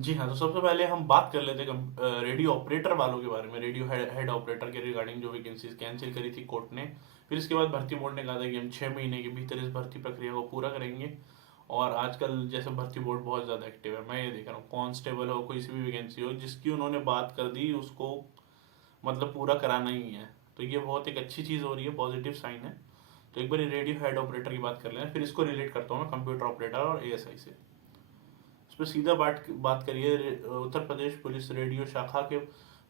जी हाँ, तो सबसे पहले हम बात कर लेते हैं रेडियो ऑपरेटर वालों के बारे में। रेडियो हेड ऑपरेटर के रिगार्डिंग जो वैकेंसीज कैंसिल करी थी कोर्ट ने, फिर इसके बाद भर्ती बोर्ड ने कहा था कि हम 6 महीने के भीतर इस भर्ती प्रक्रिया को पूरा करेंगे। और आजकल जैसे भर्ती बोर्ड बहुत ज़्यादा एक्टिव है, मैं ये देख रहा हूँ कांस्टेबल हो, कोई सी भी वैकेंसी हो जिसकी उन्होंने बात कर दी उसको मतलब पूरा कराना ही है। तो ये बहुत एक अच्छी चीज़ हो रही है, पॉजिटिव साइन है। तो एक बार रेडियो हेड ऑपरेटर की बात कर लें, फिर इसको रिलेट करता हूँ मैं कंप्यूटर ऑपरेटर और एएसआई से। इस पर सीधा बात बात करिए। उत्तर प्रदेश पुलिस रेडियो शाखा के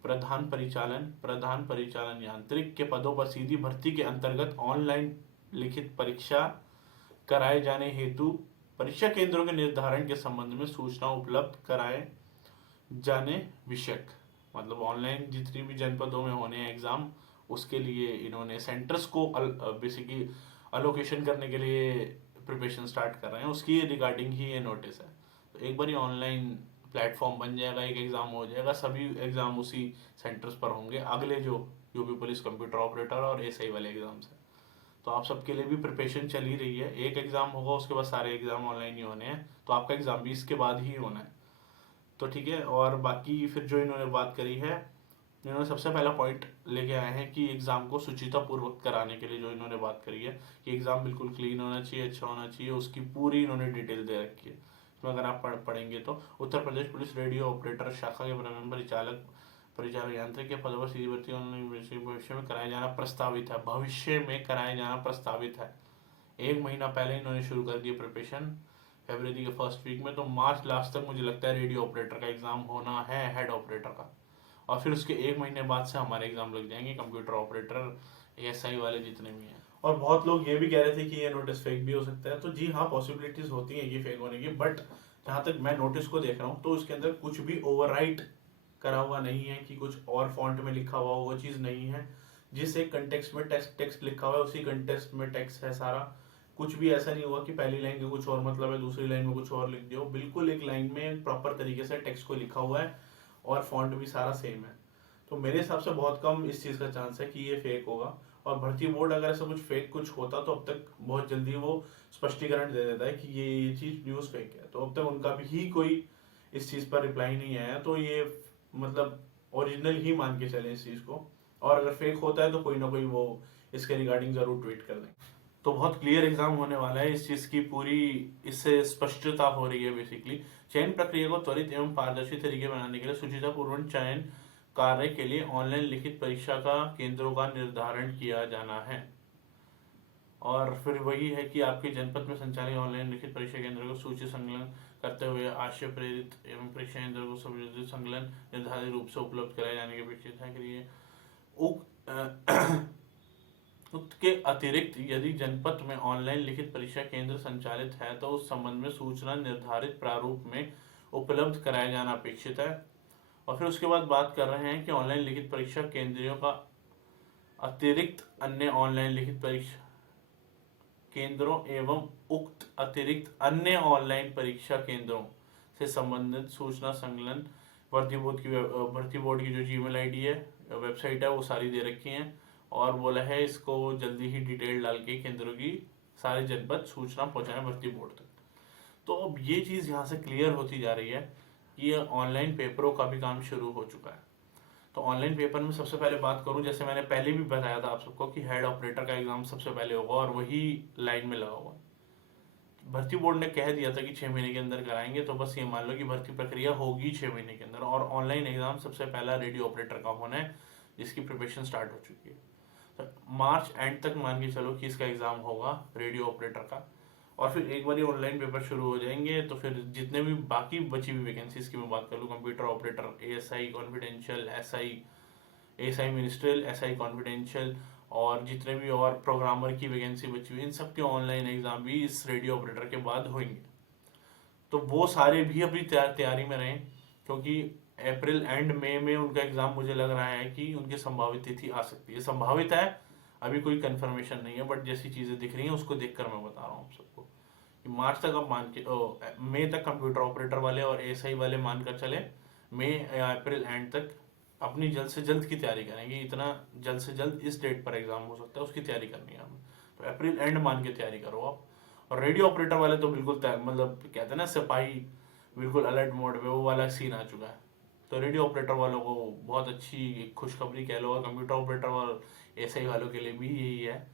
प्रधान परिचालन यांत्रिक के पदों पर सीधी भर्ती के अंतर्गत ऑनलाइन लिखित परीक्षा कराए जाने हेतु परीक्षा केंद्रों के निर्धारण के संबंध में सूचना उपलब्ध कराए जाने विषयक, मतलब ऑनलाइन जितनी भी जनपदों में होने हैं एग्जाम, उसके लिए इन्होंने सेंटर्स को बेसिकली अलोकेशन करने के लिए प्रिपरेशन स्टार्ट कर रहे हैं, उसकी रिगार्डिंग ही ये नोटिस है। तो एक बार ये ऑनलाइन प्लेटफॉर्म बन जाएगा, एक एग्ज़ाम हो जाएगा, सभी एग्ज़ाम उसी सेंटर्स पर होंगे, अगले जो यूपी पुलिस कंप्यूटर ऑपरेटर और एसआई वाले एग्ज़ाम्स हैं। तो आप सबके लिए भी प्रिपरेशन चल ही रही है। एक एग्ज़ाम होगा, उसके बाद सारे एग्ज़ाम ऑनलाइन ही होने हैं, तो आपका एग्ज़ाम भी इसके बाद ही होना है। तो ठीक है। और बाकी फिर जो इन्होंने बात करी है, इन्होंने सबसे पहला पॉइंट लेके आए हैं कि एग्ज़ाम को सुचितापूर्वक कराने के लिए जो इन्होंने बात करी है कि एग्ज़ाम बिल्कुल क्लीन होना चाहिए, अच्छा होना चाहिए, उसकी पूरी इन्होंने डिटेल दे रखी है। इसमें अगर आप पढ़ेंगे तो Uttar Pradesh police radio operator शाखा के प्रबंध परिचालक परिचालक यांत्रिक के पदों पर सीधी भर्ती भविष्य में कराया जाना प्रस्तावित है। भविष्य में कराया जाना प्रस्तावित है। 1 महीना पहले इन्होंने शुरू कर दिया प्रिपरेशन, फरवरी के फर्स्ट वीक में। तो मार्च लास्ट तक मुझे लगता है रेडियो ऑपरेटर का एग्ज़ाम होना है, हेड ऑपरेटर का। और फिर उसके 1 महीने बाद से हमारे एग्जाम लग जाएंगे, कंप्यूटर ऑपरेटर एएसआई वाले जितने भी हैं। और बहुत लोग ये भी कह रहे थे कि ये नोटिस फेक भी हो सकता है, तो जी हाँ, पॉसिबिलिटीज होती हैं ये फेक होने की, बट जहाँ तक मैं नोटिस को देख रहा हूँ तो उसके अंदर कुछ भी ओवरराइट करा हुआ नहीं है कि कुछ और फॉन्ट में लिखा हुआ, वो चीज़ नहीं है। जिस एक कंटेक्स्ट में टेक्स्ट टेक्स्ट लिखा हुआ है उसी कंटेक्स्ट में टेक्स्ट है सारा। कुछ भी ऐसा नहीं हुआ कि पहली लाइन का कुछ और मतलब है, दूसरी लाइन में कुछ और लिख दियो। बिल्कुल एक लाइन में प्रॉपर तरीके से टेक्स्ट को लिखा हुआ है और फॉन्ट भी सारा सेम है। तो मेरे हिसाब से बहुत कम इस चीज़ का चांस है कि ये फेक होगा। और भर्ती बोर्ड अगर ऐसा कुछ फेक कुछ होता तो अब तक बहुत जल्दी वो स्पष्टीकरण दे देता है कि ये चीज़ न्यूज़ फेक है। तो अब तक उनका भी कोई इस चीज़ पर रिप्लाई नहीं आया, तो ये मतलब ओरिजिनल ही मान के चले इस चीज़ को। और अगर फेक होता है तो कोई ना कोई वो इसके रिगार्डिंग ज़रूर ट्वीट कर दें। तो बहुत क्लियर एग्जाम होने वाला है, इस चीज़ की पूरी इससे स्पष्टता हो रही है। बेसिकली चयन प्रक्रिया को त्वरित एवं पारदर्शी तरीके बनाने के लिए सुचितापूर्ण चयन कार्य के लिए ऑनलाइन लिखित परीक्षा का केंद्रों का निर्धारण किया जाना है। और फिर वही है कि आपके जनपद में संचालित ऑनलाइन लिखित परीक्षा केंद्रों को सूची संकलन करते हुए आशय प्रेरित एवं परीक्षा केंद्रों को सुयोजित संकलन निर्धारित रूप से उपलब्ध कराए जाने की अपेक्षित है। कि उक्त के अतिरिक्त यदि जनपद में ऑनलाइन लिखित परीक्षा केंद्र संचालित है तो उस संबंध में सूचना निर्धारित प्रारूप में उपलब्ध कराया जाना अपेक्षित है। और फिर उसके बाद बात कर रहे हैं कि ऑनलाइन लिखित परीक्षा केंद्रों का अतिरिक्त अन्य ऑनलाइन लिखित परीक्षा केंद्रों एवं उक्त अतिरिक्त अन्य ऑनलाइन परीक्षा केंद्रों से संबंधित सूचना संकलन भर्ती बोर्ड की जो जीमेल आईडी है, वेबसाइट है, वो सारी दे रखी हैं। और बोला है इसको जल्दी ही डिटेल डाल के केंद्रों की सारे जनपद सूचना पहुंचाएं भर्ती बोर्ड तक। तो अब ये चीज़ यहाँ से क्लियर होती जा रही है कि ये ऑनलाइन पेपरों का भी काम शुरू हो चुका है। तो ऑनलाइन पेपर में सबसे पहले बात करूं, जैसे मैंने पहले भी बताया था आप सबको कि हेड ऑपरेटर का एग्जाम सबसे पहले होगा और वही लाइन में लगा हुआ। भर्ती बोर्ड ने कह दिया था कि 6 महीने के अंदर कराएंगे, तो बस ये मान लो कि भर्ती प्रक्रिया होगी 6 महीने के अंदर। और ऑनलाइन एग्जाम सबसे पहला रेडियो ऑपरेटर का होना है, जिसकी प्रिपरेशन स्टार्ट हो चुकी है। तो मार्च एंड तक मान के चलो कि इसका एग्जाम होगा रेडियो ऑपरेटर का। और फिर एक बार ये ऑनलाइन पेपर शुरू हो जाएंगे तो फिर जितने भी बाकी बची हुई वैकेंसीज की मैं बात कर लूँ, computer operator, ASI confidential, SI, ASI ministerial, SI confidential, और जितने भी और प्रोग्रामर की वैकेंसी बची हुई, इन सब के ऑनलाइन एग्जाम भी इस रेडियो ऑपरेटर के बाद होंगे। तो वो सारे भी अभी तैयारी में रहें, क्योंकि अप्रैल एंड मई में उनका एग्जाम मुझे लग रहा है कि उनकी संभावित तिथि आ सकती है। संभावित है, अभी कोई कंफर्मेशन नहीं है, बट जैसी चीज़ें दिख रही हैं उसको देखकर मैं बता रहा हूँ आप सबको कि मार्च तक आप मान के मई तक कंप्यूटर ऑपरेटर वाले और एएसआई वाले मानकर चले, मई या अप्रैल एंड तक अपनी जल्द से जल्द की तैयारी करेंगे। इतना जल्द से जल्द इस डेट पर एग्जाम हो सकता है, उसकी तैयारी करनी है हमें। तो अप्रैल एंड मान के तैयारी करो आप। और रेडियो ऑपरेटर वाले तो बिल्कुल मतलब कहते हैं ना सिपाही बिल्कुल अलर्ट मोड पे, वो वाला सीन आ चुका है। तो रेडियो ऑपरेटर वालों को बहुत अच्छी एक खुशखबरी कह लो, और कंप्यूटर ऑपरेटर और एसआई वालों के लिए भी यही है।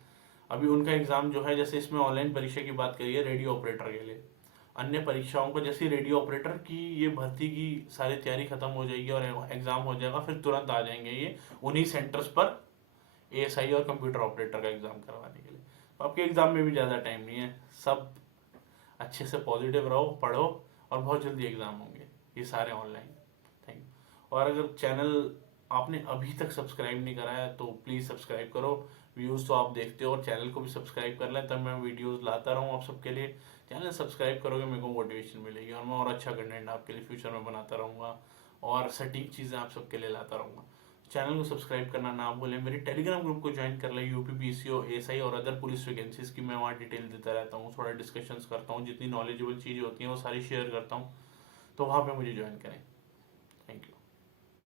अभी उनका एग्ज़ाम जो है, जैसे इसमें ऑनलाइन परीक्षा की बात करिए रेडियो ऑपरेटर के लिए, अन्य परीक्षाओं को जैसे रेडियो ऑपरेटर की ये भर्ती की सारी तैयारी खत्म हो जाएगी और एग्ज़ाम हो जाएगा, फिर तुरंत आ जाएंगे ये उन्हीं सेंटर्स पर एएसआई और कंप्यूटर ऑपरेटर का एग्ज़ाम करवाने के लिए। तो आपके एग्ज़ाम में भी ज़्यादा टाइम नहीं है, सब अच्छे से पॉजिटिव रहो, पढ़ो, और बहुत जल्दी एग्ज़ाम होंगे ये सारे ऑनलाइन। Thank you. और अगर चैनल आपने अभी तक सब्सक्राइब नहीं करा है तो प्लीज़ सब्सक्राइब करो। व्यूज़ तो आप देखते हो, और चैनल को भी सब्सक्राइब कर लें, तब मैं वीडियोज़ लाता रहूँ आप सबके लिए। चैनल सब्सक्राइब करोगे, मेरे को मोटिवेशन मिलेगी, और मैं और अच्छा कंटेंट आपके लिए फ्यूचर में बनाता रहूँगा, और सटीक चीज़ें आप सबके लिए लाता रहूँगा। चैनल को सब्सक्राइब करना ना भूलें। मेरे टेलीग्राम ग्रुप को ज्वाइन कर लें, यूपी पीसीओ एसआई और अदर पुलिस वैकेंसीज की मैं वहाँ डिटेल देता रहता हूँ, थोड़ा डिस्कशंस करता हूँ, जितनी नॉलेजेबल चीज़ें होती हैं वो सारी शेयर करता हूँ, तो वहाँ पे मुझे ज्वाइन करें।